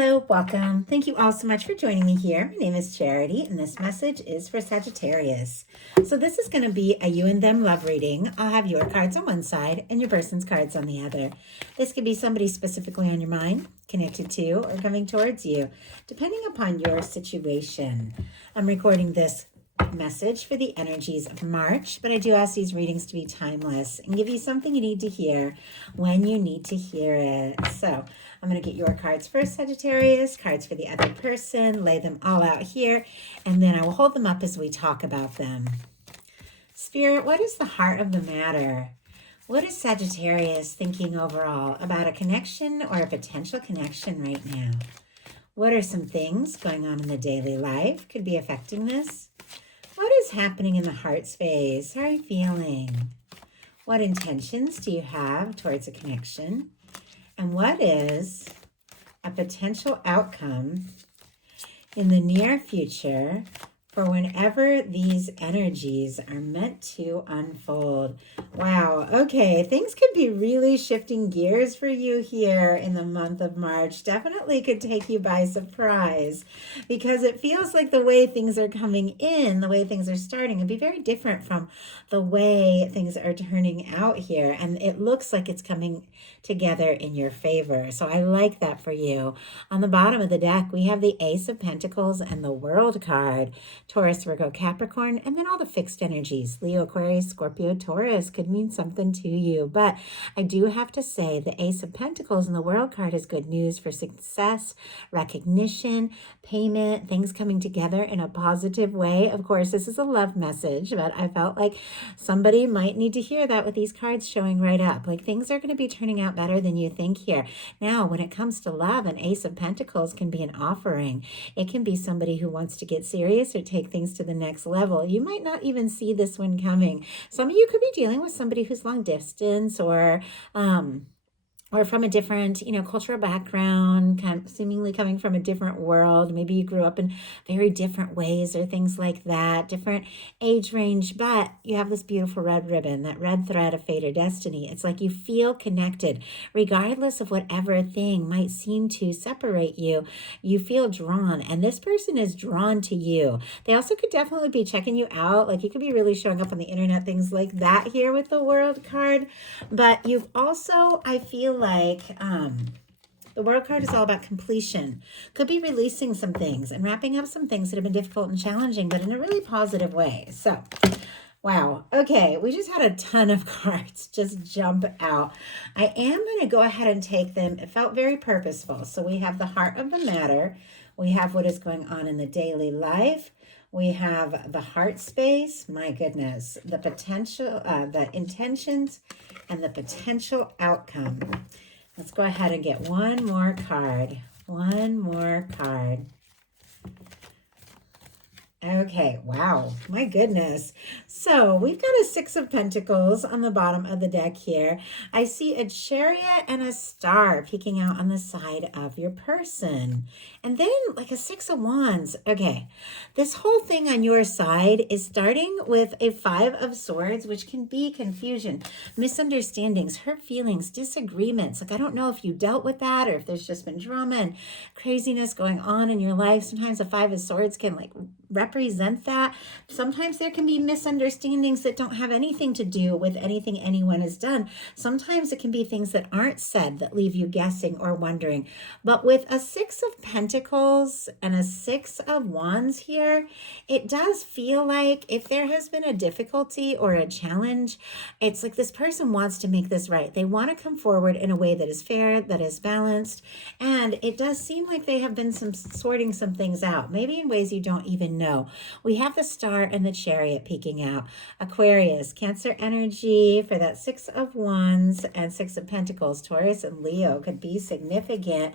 Hello, welcome. Thank you all so much for joining me here. My name is Charity, and this message is for Sagittarius. So this is going to be a you and them love reading. I'll have your cards on one side and your person's cards on the other. This could be somebody specifically on your mind, connected to, or coming towards you, depending upon your situation. I'm recording this message for the energies of March, but I do ask these readings to be timeless and give you something you need to hear when you need to hear it. So I'm going to get your cards first, Sagittarius, cards for the other person, lay them all out here, and then I will hold them up as we talk about them. Spirit, what is the heart of the matter? What is Sagittarius thinking overall about a connection or a potential connection right now? What are some things going on in the daily life could be affecting this? What is happening in the heart space? How are you feeling? What intentions do you have towards a connection? And what is a potential outcome in the near future for whenever these energies are meant to unfold? Wow, okay, things could be really shifting gears for you here in the month of March. Definitely could take you by surprise because it feels like the way things are coming in, the way things are starting, would be very different from the way things are turning out here. And it looks like it's coming together in your favor. So I like that for you. On the bottom of the deck, we have the Ace of Pentacles and the World card. Taurus, Virgo, Capricorn, and then all the fixed energies. Leo, Aquarius, Scorpio, Taurus could mean something to you. But I do have to say the Ace of Pentacles and the World card is good news for success, recognition, payment, things coming together in a positive way. Of course, this is a love message, but I felt like somebody might need to hear that with these cards showing right up. Like things are going to be turning out better than you think here. Now, when it comes to love, an Ace of Pentacles can be an offering. It can be somebody who wants to get serious or take things to the next level. You might not even see this one coming. Some of you could be dealing with somebody who's long distance or from a different, cultural background, kind of seemingly coming from a different world. Maybe you grew up in very different ways or things like that, different age range, but you have this beautiful red ribbon, that red thread of fate or destiny. It's like you feel connected, regardless of whatever thing might seem to separate you. You feel drawn, and this person is drawn to you. They also could definitely be checking you out. Like you could be really showing up on the internet, things like that here with the World card. But you've also, I feel like the World card is all about completion. Could be releasing some things and wrapping up some things that have been difficult and challenging, but in a really positive way. So, wow. Okay, we just had a ton of cards just jump out. I am going to go ahead and take them. It felt very purposeful. So we have the heart of the matter. We have what is going on in the daily life. We have the heart space, my goodness, the potential, the intentions, and the potential outcome. Let's go ahead and get one more card. One more card. Okay, wow, my goodness. So we've got a Six of Pentacles on the bottom of the deck here. I see a chariot and a star peeking out on the side of your person. And then like a Six of Wands. Okay, this whole thing on your side is starting with a Five of Swords, which can be confusion, misunderstandings, hurt feelings, disagreements. Like I don't know if you dealt with that or if there's just been drama and craziness going on in your life. Sometimes a Five of Swords can like represent that. Sometimes there can be misunderstandings that don't have anything to do with anything anyone has done. Sometimes it can be things that aren't said that leave you guessing or wondering. But with a Six of Pentacles and a Six of Wands here, it does feel like if there has been a difficulty or a challenge, it's like this person wants to make this right. They want to come forward in a way that is fair, that is balanced. And it does seem like they have been sorting some things out, maybe in ways you don't even know. We have the star and the chariot peeking out. Aquarius, Cancer energy for that Six of Wands and Six of Pentacles. Taurus and Leo could be significant.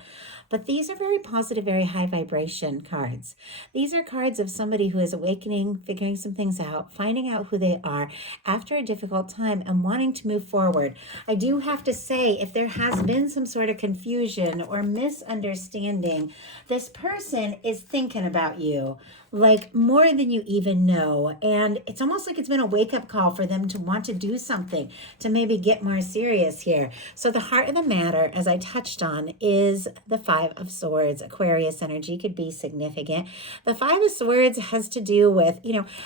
But these are very positive, very high vibration cards. These are cards of somebody who is awakening, figuring some things out, finding out who they are after a difficult time and wanting to move forward. I do have to say, if there has been some sort of confusion or misunderstanding, this person is thinking about you like more than you even know. And it's almost like it's been a wake-up call for them to want to do something, to maybe get more serious here. So the heart of the matter, as I touched on, is the Five Five of Swords. Aquarius energy could be significant. The Five of Swords has to do with,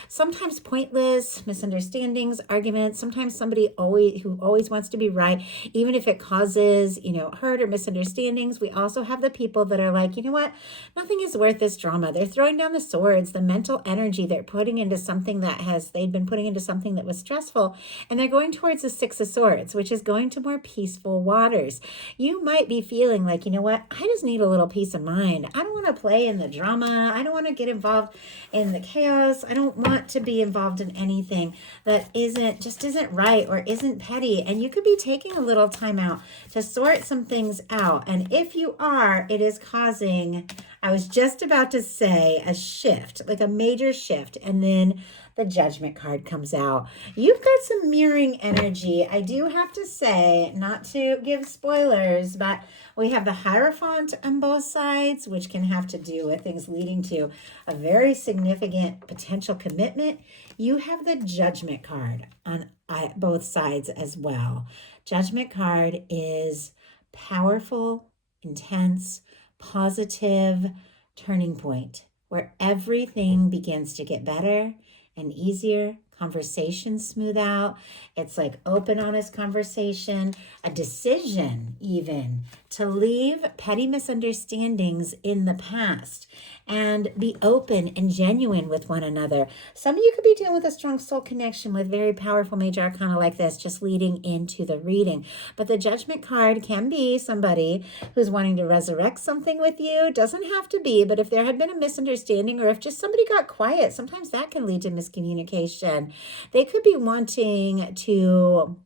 sometimes pointless misunderstandings, arguments, sometimes somebody who always wants to be right, even if it causes, hurt or misunderstandings. We also have the people that are like, you know what, nothing is worth this drama. They're throwing down the swords, the mental energy they're putting into something they'd been putting into something that was stressful, and they're going towards the Six of Swords, which is going to more peaceful waters. You might be feeling like, you know what, I just need a little peace of mind. I don't want to play in the drama. I don't want to get involved in the chaos. I don't want to be involved in anything that isn't right or isn't petty. And you could be taking a little time out to sort some things out. And if you are, it is causing, I was just about to say, a shift, like a major shift. And then the Judgment card comes out. You've got some mirroring energy. I do have to say, not to give spoilers, but we have the Hierophant on both sides, which can have to do with things leading to a very significant potential commitment. You have the Judgment card on both sides as well. Judgment card is powerful, intense, positive turning point where everything begins to get better and easier. Conversations smooth out. It's like open, honest conversation, a decision even to leave petty misunderstandings in the past and be open and genuine with one another. Some of you could be dealing with a strong soul connection with very powerful major arcana like this, just leading into the reading. But the Judgment card can be somebody who's wanting to resurrect something with you. Doesn't have to be, but if there had been a misunderstanding or if just somebody got quiet, sometimes that can lead to miscommunication. They could be wanting to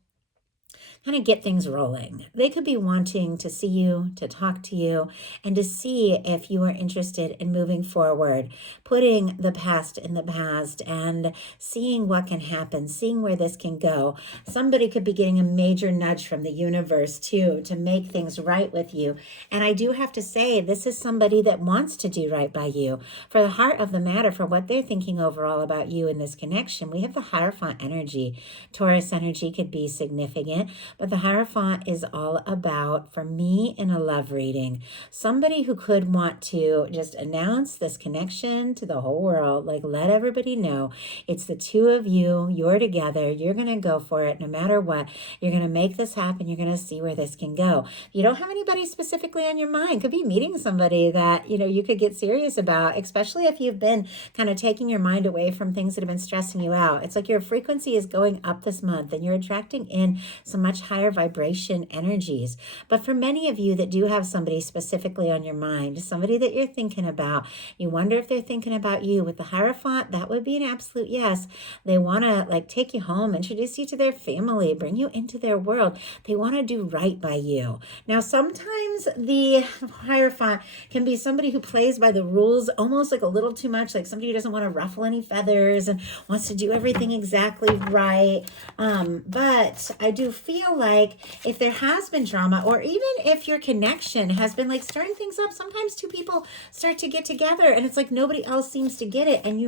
kind of get things rolling. They could be wanting to see you, to talk to you, and to see if you are interested in moving forward, putting the past in the past and seeing what can happen, seeing where this can go. Somebody could be getting a major nudge from the universe too, to make things right with you. And I do have to say, this is somebody that wants to do right by you. For the heart of the matter, for what they're thinking overall about you in this connection, we have the Hierophant energy. Taurus energy could be significant. But the Hierophant is all about, for me in a love reading, somebody who could want to just announce this connection to the whole world, like let everybody know it's the two of you, you're together, you're going to go for it no matter what. You're going to make this happen. You're going to see where this can go. You don't have anybody specifically on your mind. Could be meeting somebody that, you could get serious about, especially if you've been kind of taking your mind away from things that have been stressing you out. It's like your frequency is going up this month and you're attracting in so much higher vibration energies. But for many of you that do have somebody specifically on your mind, somebody that you're thinking about, you wonder if they're thinking about you. With the Hierophant, that would be an absolute yes. They want to take you home, introduce you to their family, bring you into their world. They want to do right by you. Now, sometimes the Hierophant can be somebody who plays by the rules almost like a little too much, like somebody who doesn't want to ruffle any feathers and wants to do everything exactly right. But I do feel like if there has been drama, or even if your connection has been stirring things up, sometimes two people start to get together and it's like nobody else seems to get it. And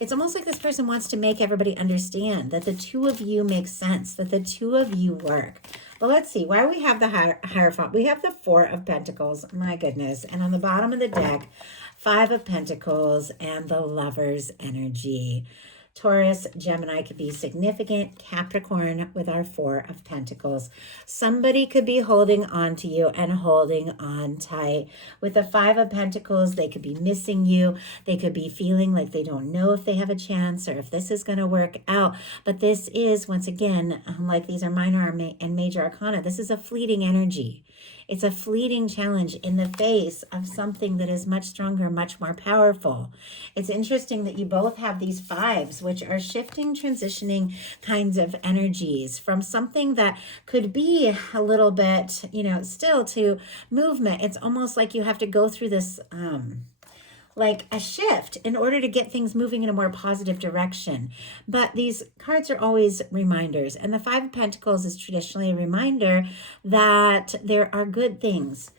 it's almost like this person wants to make everybody understand that the two of you make sense, that the two of you work. But let's see, why we have the Hierophant. We have the Four of Pentacles, my goodness. And on the bottom of the deck, Five of Pentacles and the Lover's energy. Taurus, Gemini could be significant. Capricorn with our Four of Pentacles. Somebody could be holding on to you and holding on tight. With the Five of Pentacles, they could be missing you. They could be feeling like they don't know if they have a chance or if this is going to work out. But this is, once again, like these are minor and major arcana, this is a fleeting energy. It's a fleeting challenge in the face of something that is much stronger, much more powerful. It's interesting that you both have these fives, which are shifting, transitioning kinds of energies from something that could be a little bit, still to movement. It's almost like you have to go through this, like a shift in order to get things moving in a more positive direction. But these cards are always reminders. And the Five of Pentacles is traditionally a reminder that there are good things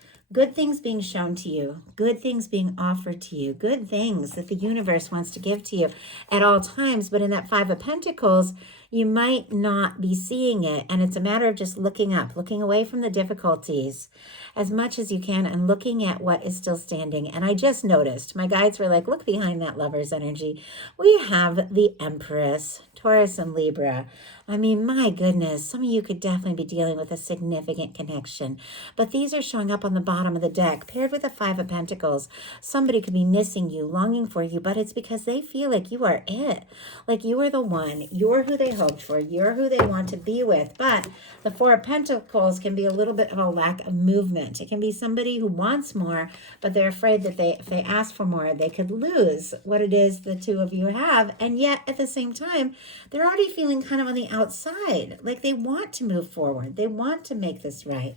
being shown to you, good things being offered to you, good things that the universe wants to give to you at all times. But in that Five of Pentacles, you might not be seeing it. And it's a matter of just looking up, looking away from the difficulties as much as you can and looking at what is still standing. And I just noticed, my guides were like, look behind that lover's energy. We have the Empress, Taurus and Libra. I mean, my goodness, some of you could definitely be dealing with a significant connection. But these are showing up on the bottom of the deck, paired with the Five of Pentacles. Somebody could be missing you, longing for you, but it's because they feel like you are it. Like you are the one. You're who they hoped for. You're who they want to be with. But the Four of Pentacles can be a little bit of a lack of movement. It can be somebody who wants more, but they're afraid that if they ask for more, they could lose what it is the two of you have. And yet, at the same time, they're already feeling kind of on the outside, like they want to move forward. They want to make this right.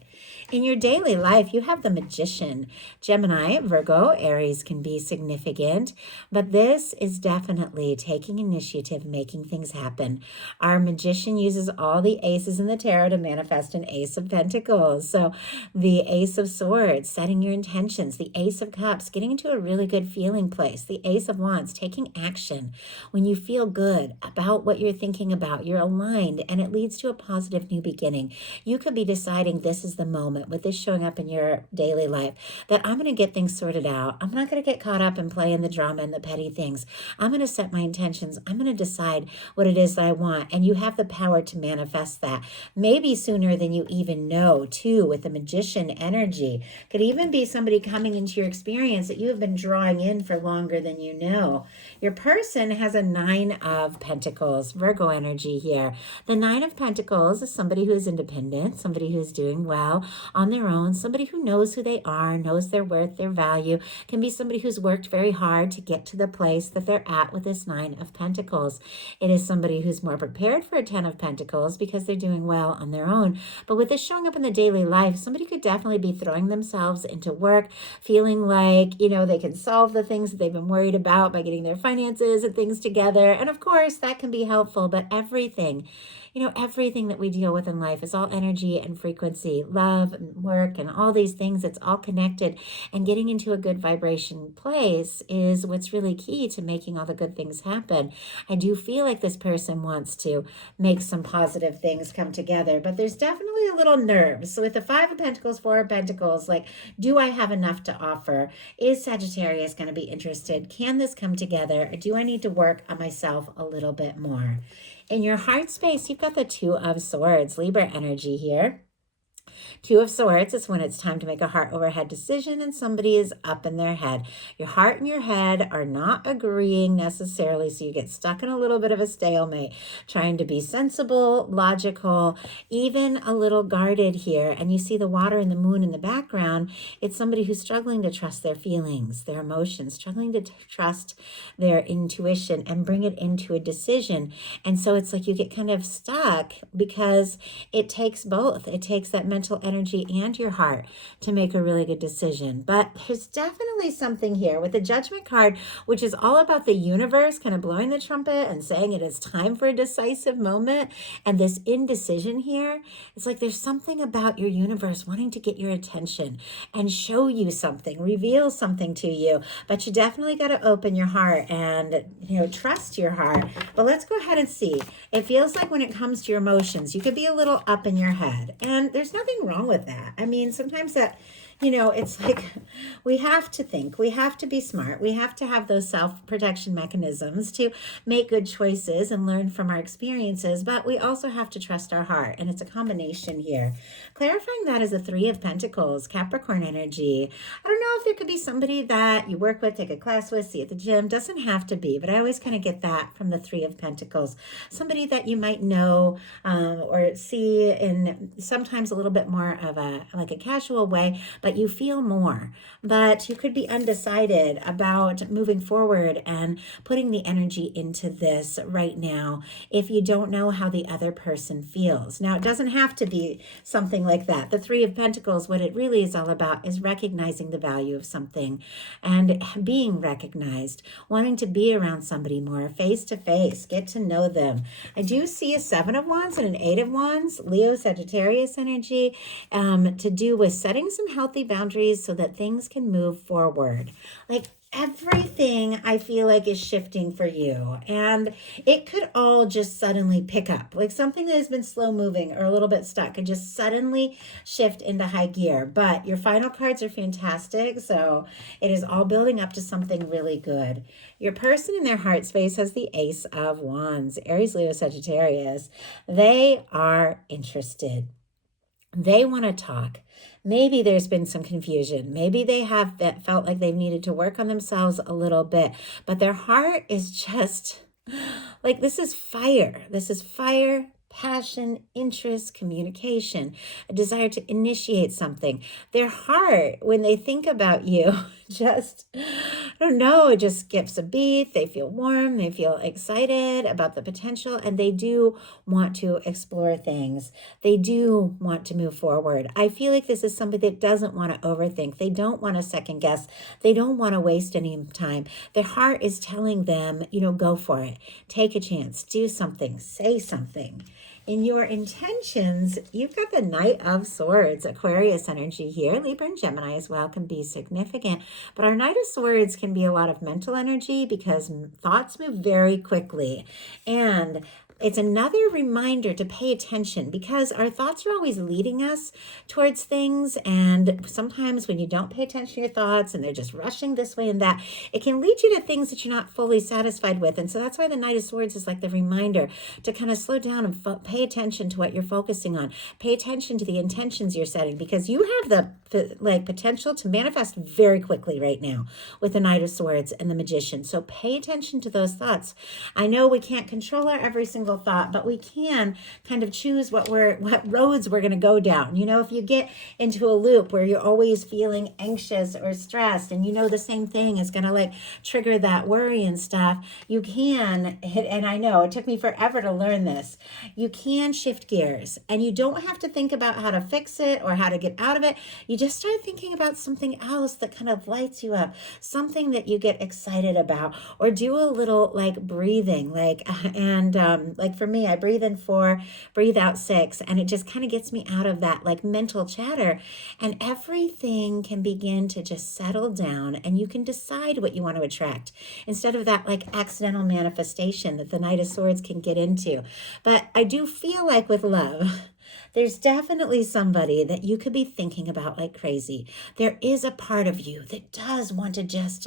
In your daily life, you have the Magician. Gemini, Virgo, Aries can be significant, but this is definitely taking initiative, making things happen. Our Magician uses all the aces in the tarot to manifest an Ace of Pentacles. So the Ace of Swords, setting your intentions, the Ace of Cups, getting into a really good feeling place, the Ace of Wands, taking action. When you feel good about what you're thinking about, you're aligned, and it leads to a positive new beginning. You could be deciding this is the moment with this showing up in your daily life that I'm going to get things sorted out. I'm not going to get caught up in playing the drama and the petty things. I'm going to set my intentions. I'm going to decide what it is that I want. And you have the power to manifest that. Maybe sooner than you even know, too, with the Magician energy. Could even be somebody coming into your experience that you have been drawing in for longer than you know. Your person has a Nine of Pentacles, Virgo energy here. The Nine of Pentacles is somebody who is independent, somebody who is doing well on their own, somebody who knows who they are, knows their worth, their value, can be somebody who's worked very hard to get to the place that they're at with this Nine of Pentacles. It is somebody who's more prepared for a Ten of Pentacles because they're doing well on their own. But with this showing up in the daily life, somebody could definitely be throwing themselves into work, feeling like, they can solve the things that they've been worried about by getting their finances and things together. And of course, that can be helpful, but everything that we deal with in life is all energy and frequency, love and work and all these things. It's all connected, and getting into a good vibration place is what's really key to making all the good things happen. I do feel like this person wants to make some positive things come together, but there's definitely a little nerves. So with the Five of Pentacles, Four of Pentacles, like, do I have enough to offer? Is Sagittarius going to be interested? Can this come together? Or do I need to work on myself a little bit more? In your heart space, you've got the Two of Swords, Libra energy here. Two of Swords is when it's time to make a heart over head decision and somebody is up in their head. Your heart and your head are not agreeing necessarily, so you get stuck in a little bit of a stalemate, trying to be sensible, logical, even a little guarded here. And you see the water and the moon in the background. It's somebody who's struggling to trust their feelings, their emotions, struggling to trust their intuition and bring it into a decision. And so it's like you get kind of stuck because it takes both. It takes that mental energy and your heart to make a really good decision. But there's definitely something here with the Judgment card, which is all about the universe kind of blowing the trumpet and saying it is time for a decisive moment. And this indecision here, it's like there's something about your universe wanting to get your attention and show you something, reveal something to you. But you definitely got to open your heart and, trust your heart. But let's go ahead and see. It feels like when it comes to your emotions, you could be a little up in your head. And there's nothing wrong with that. I mean, sometimes that, it's like we have to think, we have to be smart, we have to have those self-protection mechanisms to make good choices and learn from our experiences, but we also have to trust our heart, and it's a combination here. Clarifying that is a Three of Pentacles, Capricorn energy. I don't know if there could be somebody that you work with, take a class with, see at the gym, doesn't have to be, but I always kind of get that from the Three of Pentacles. Somebody that you might know or see in sometimes a little bit more of a casual way, but you feel more. But you could be undecided about moving forward and putting the energy into this right now if you don't know how the other person feels. Now, it doesn't have to be something like that. The Three of Pentacles, what it really is all about is recognizing the value of something and being recognized, wanting to be around somebody more face to face, get to know them. I do see a Seven of Wands and an Eight of Wands, Leo, Sagittarius energy, to do with setting some healthy healthy boundaries so that things can move forward. Like everything I feel like is shifting for you, and it could all just suddenly pick up. Like something that has been slow moving or a little bit stuck could just suddenly shift into high gear. But your final cards are fantastic, so it is all building up to something really good. Your person in their heart space has the Ace of Wands, Aries, Leo, Sagittarius. They are interested. They want to talk. Maybe there's been some confusion. Maybe they have felt like they've needed to work on themselves a little bit, but their heart is just like, this is fire. This is fire, passion, interest, communication, a desire to initiate something. Their heart, when they think about you, just, I don't know, it just skips a beat. They feel warm. They feel excited about the potential, and they do want to explore things. They do want to move forward. I feel like this is somebody that doesn't want to overthink. They don't want to second guess. They don't want to waste any time. Their heart is telling them, go for it. Take a chance. Do something. Say something. In your intentions, you've got the Knight of Swords, Aquarius energy here. Libra and Gemini as well can be significant. But our Knight of Swords can be a lot of mental energy because thoughts move very quickly. And it's another reminder to pay attention because our thoughts are always leading us towards things. And sometimes when you don't pay attention to your thoughts and they're just rushing this way and that, it can lead you to things that you're not fully satisfied with. And so that's why the Knight of Swords is like the reminder to kind of slow down and pay attention to what you're focusing on. Pay attention to the intentions you're setting because you have the potential to manifest very quickly right now with the Knight of Swords and the Magician. So pay attention to those thoughts. I know we can't control our every single thought, but we can kind of choose what roads we're going to go down. If you get into a loop where you're always feeling anxious or stressed and the same thing is going to trigger that worry and stuff, you can hit, and I know it took me forever to learn this, you can shift gears and you don't have to think about how to fix it or how to get out of it. You just start thinking about something else that kind of lights you up, something that you get excited about, or do a little breathing, for me, I breathe in 4, breathe out 6, and it just kind of gets me out of that mental chatter, and everything can begin to just settle down, and you can decide what you want to attract instead of that accidental manifestation that the Knight of Swords can get into. But I do feel like with love, there's definitely somebody that you could be thinking about like crazy. There is a part of you that does want to just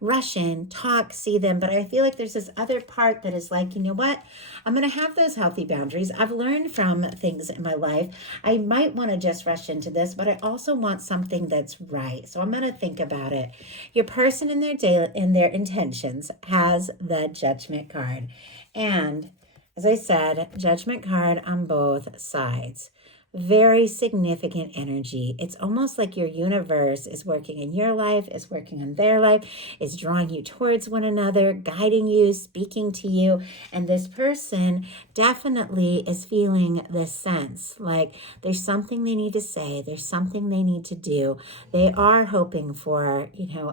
rush in, talk, see them. But I feel like there's this other part that is you know what? I'm going to have those healthy boundaries. I've learned from things in my life. I might want to just rush into this, but I also want something that's right. So I'm going to think about it. Your person in their intentions has the Judgment card. And as I said, Judgment card on both sides. Very significant energy. It's almost like your universe is working in your life, is working in their life, is drawing you towards one another, guiding you, speaking to you. And this person definitely is feeling this sense like there's something they need to say, there's something they need to do. They are hoping for,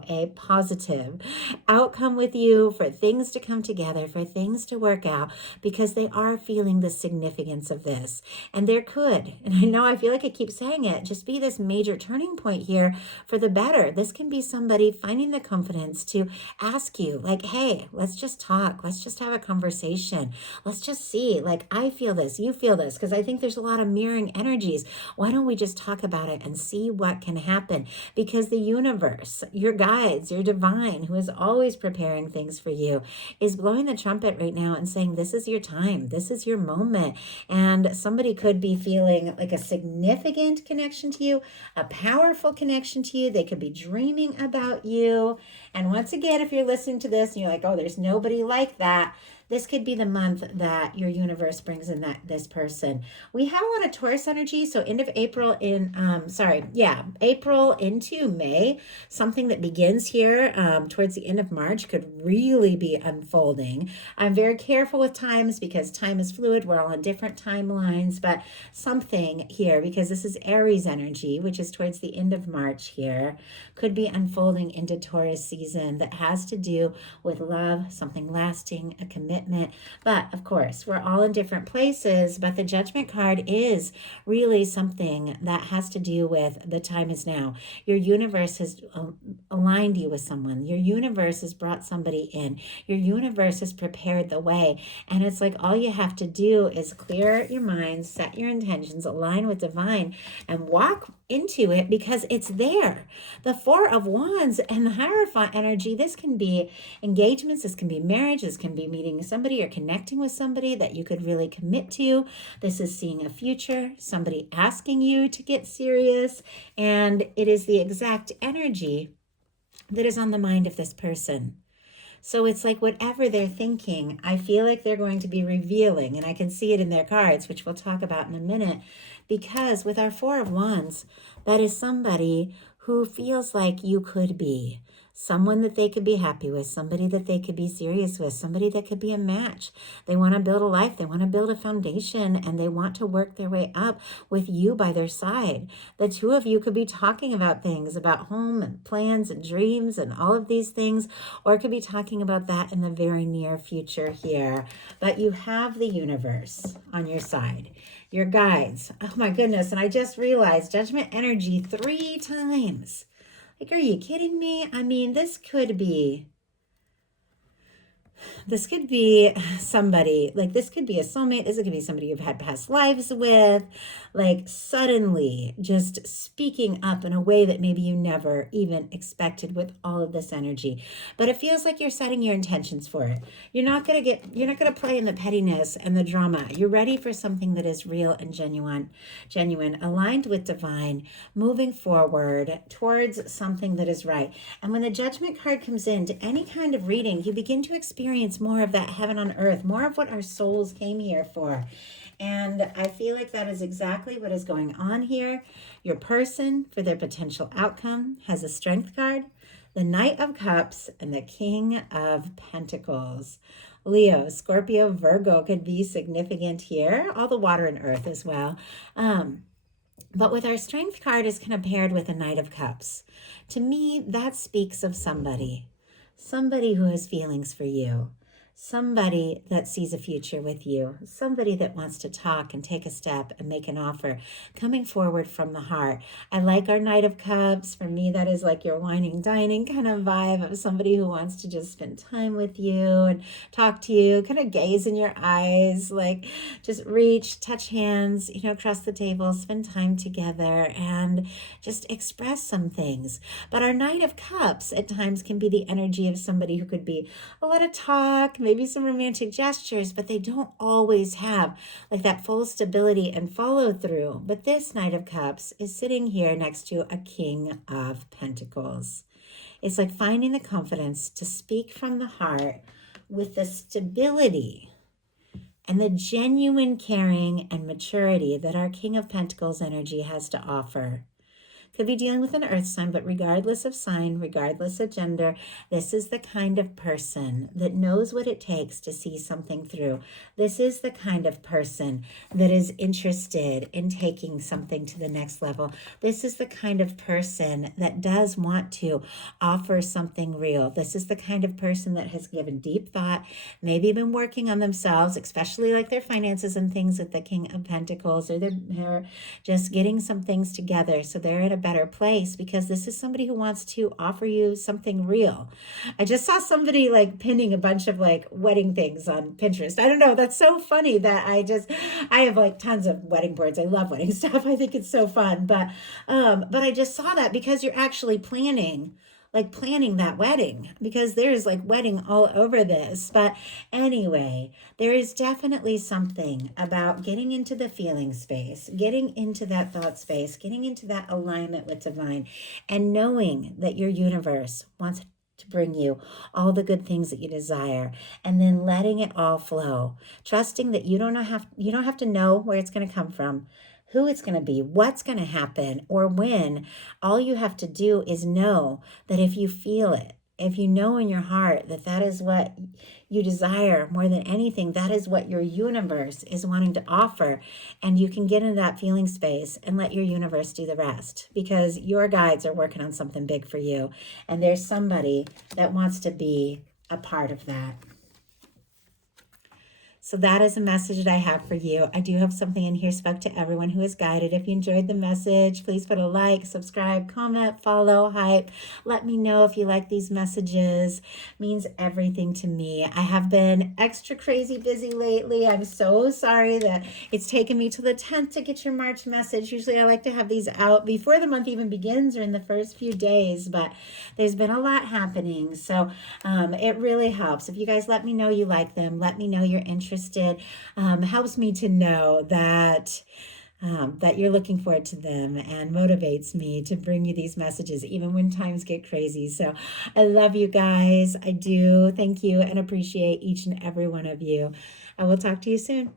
a positive outcome with you, for things to come together, for things to work out, because they are feeling the significance of this. And there could, and I know I feel like I keep saying it, just be this major turning point here for the better. This can be somebody finding the confidence to ask you hey, let's just talk. Let's just have a conversation. Let's just see, I feel this, you feel this, because I think there's a lot of mirroring energies. Why don't we just talk about it and see what can happen? Because the universe, your guides, your divine, who is always preparing things for you, is blowing the trumpet right now and saying, this is your time. This is your moment. And somebody could be feeling a significant connection to you, a powerful connection to you. They could be dreaming about you. And once again, if you're listening to this and you're oh, there's nobody like that, this could be the month that your universe brings in this person. We have a lot of Taurus energy, so end of April April into May, something that begins here towards the end of March could really be unfolding. I'm very careful with times because time is fluid. We're all on different timelines, but something here, because this is Aries energy, which is towards the end of March here, could be unfolding into Taurus season that has to do with love, something lasting, a commitment, commitment. But of course, we're all in different places, but the Judgment card is really something that has to do with the time is now. Your universe has aligned you with someone. Your universe has brought somebody in. Your universe has prepared the way. And it's like all you have to do is clear your mind, set your intentions, align with divine, and walk into it because it's there. The Four of Wands and the Hierophant energy, this can be engagements, this can be marriage, this can be meeting somebody or connecting with somebody that you could really commit to. This is seeing a future, somebody asking you to get serious, and it is the exact energy that is on the mind of this person. So it's like whatever they're thinking, I feel like they're going to be revealing, and I can see it in their cards, which we'll talk about in a minute, because with our Four of Wands, that is somebody who feels like you could be someone that they could be happy with, somebody that they could be serious with, somebody that could be a match. They want to build a life, they want to build a foundation, and they want to work their way up with you by their side. The two of you could be talking about things, about home and plans and dreams and all of these things, or could be talking about that in the very near future here. But you have the universe on your side. Your guides. Oh my goodness. And I just realized Judgment energy 3 times. Like, are you kidding me? I mean, this could be somebody, like this could be a soulmate. This could be somebody you've had past lives with, like suddenly just speaking up in a way that maybe you never even expected with all of this energy. But it feels like you're setting your intentions for it. You're not going to play in the pettiness and the drama. You're ready for something that is real and genuine, aligned with divine, moving forward towards something that is right. And when the Judgment card comes into any kind of reading, you begin to experience more of that heaven on earth, more of what our souls came here for. And I feel like that is exactly what is going on here. Your person, for their potential outcome, has a Strength card, the Knight of Cups, and the King of Pentacles. Leo, Scorpio, Virgo could be significant here. All the water and earth as well. But with our Strength card is kind of paired with a Knight of Cups. To me, that speaks of somebody who has feelings for you, somebody that sees a future with you, somebody that wants to talk and take a step and make an offer, coming forward from the heart. I like our Knight of Cups. For me, that is like your whining, dining kind of vibe of somebody who wants to just spend time with you and talk to you, kind of gaze in your eyes, like just reach, touch hands, across the table, spend time together and just express some things. But our Knight of Cups at times can be the energy of somebody who could be a lot of talk, maybe some romantic gestures, but they don't always have like that full stability and follow through. But this Knight of Cups is sitting here next to a King of Pentacles. It's like finding the confidence to speak from the heart with the stability and the genuine caring and maturity that our King of Pentacles energy has to offer. Could be dealing with an earth sign, but regardless of sign, regardless of gender, this is the kind of person that knows what it takes to see something through. This is the kind of person that is interested in taking something to the next level. This is the kind of person that does want to offer something real. This is the kind of person that has given deep thought, maybe been working on themselves, especially like their finances and things with the King of Pentacles, or they're just getting some things together so they're in a better place, because this is somebody who wants to offer you something real. I just saw somebody like pinning a bunch of like wedding things on Pinterest. I don't know. That's so funny that I have like tons of wedding boards. I love wedding stuff. I think it's so fun. But I just saw that because you're actually planning that wedding, because there's like wedding all over this. But anyway, there is definitely something about getting into the feeling space, getting into that thought space, getting into that alignment with divine, and knowing that your universe wants to bring you all the good things that you desire, and then letting it all flow, trusting that you don't have to know where it's going to come from, who it's going to be, what's going to happen, or when. All you have to do is know that if you feel it, if you know in your heart that that is what you desire more than anything, that is what your universe is wanting to offer. And you can get into that feeling space and let your universe do the rest, because your guides are working on something big for you. And there's somebody that wants to be a part of that. So that is a message that I have for you. I do have something in here spoke to everyone who is guided. If you enjoyed the message, please put a like, subscribe, comment, follow, hype. Let me know if you like these messages. It means everything to me. I have been extra crazy busy lately. I'm so sorry that it's taken me till the 10th to get your March message. Usually I like to have these out before the month even begins or in the first few days, but there's been a lot happening. So it really helps. If you guys let me know you like them, let me know you're interested. Helps me to know that that you're looking forward to them and motivates me to bring you these messages even when times get crazy. So I love you guys. I do. Thank you and appreciate each and every one of you. I will talk to you soon.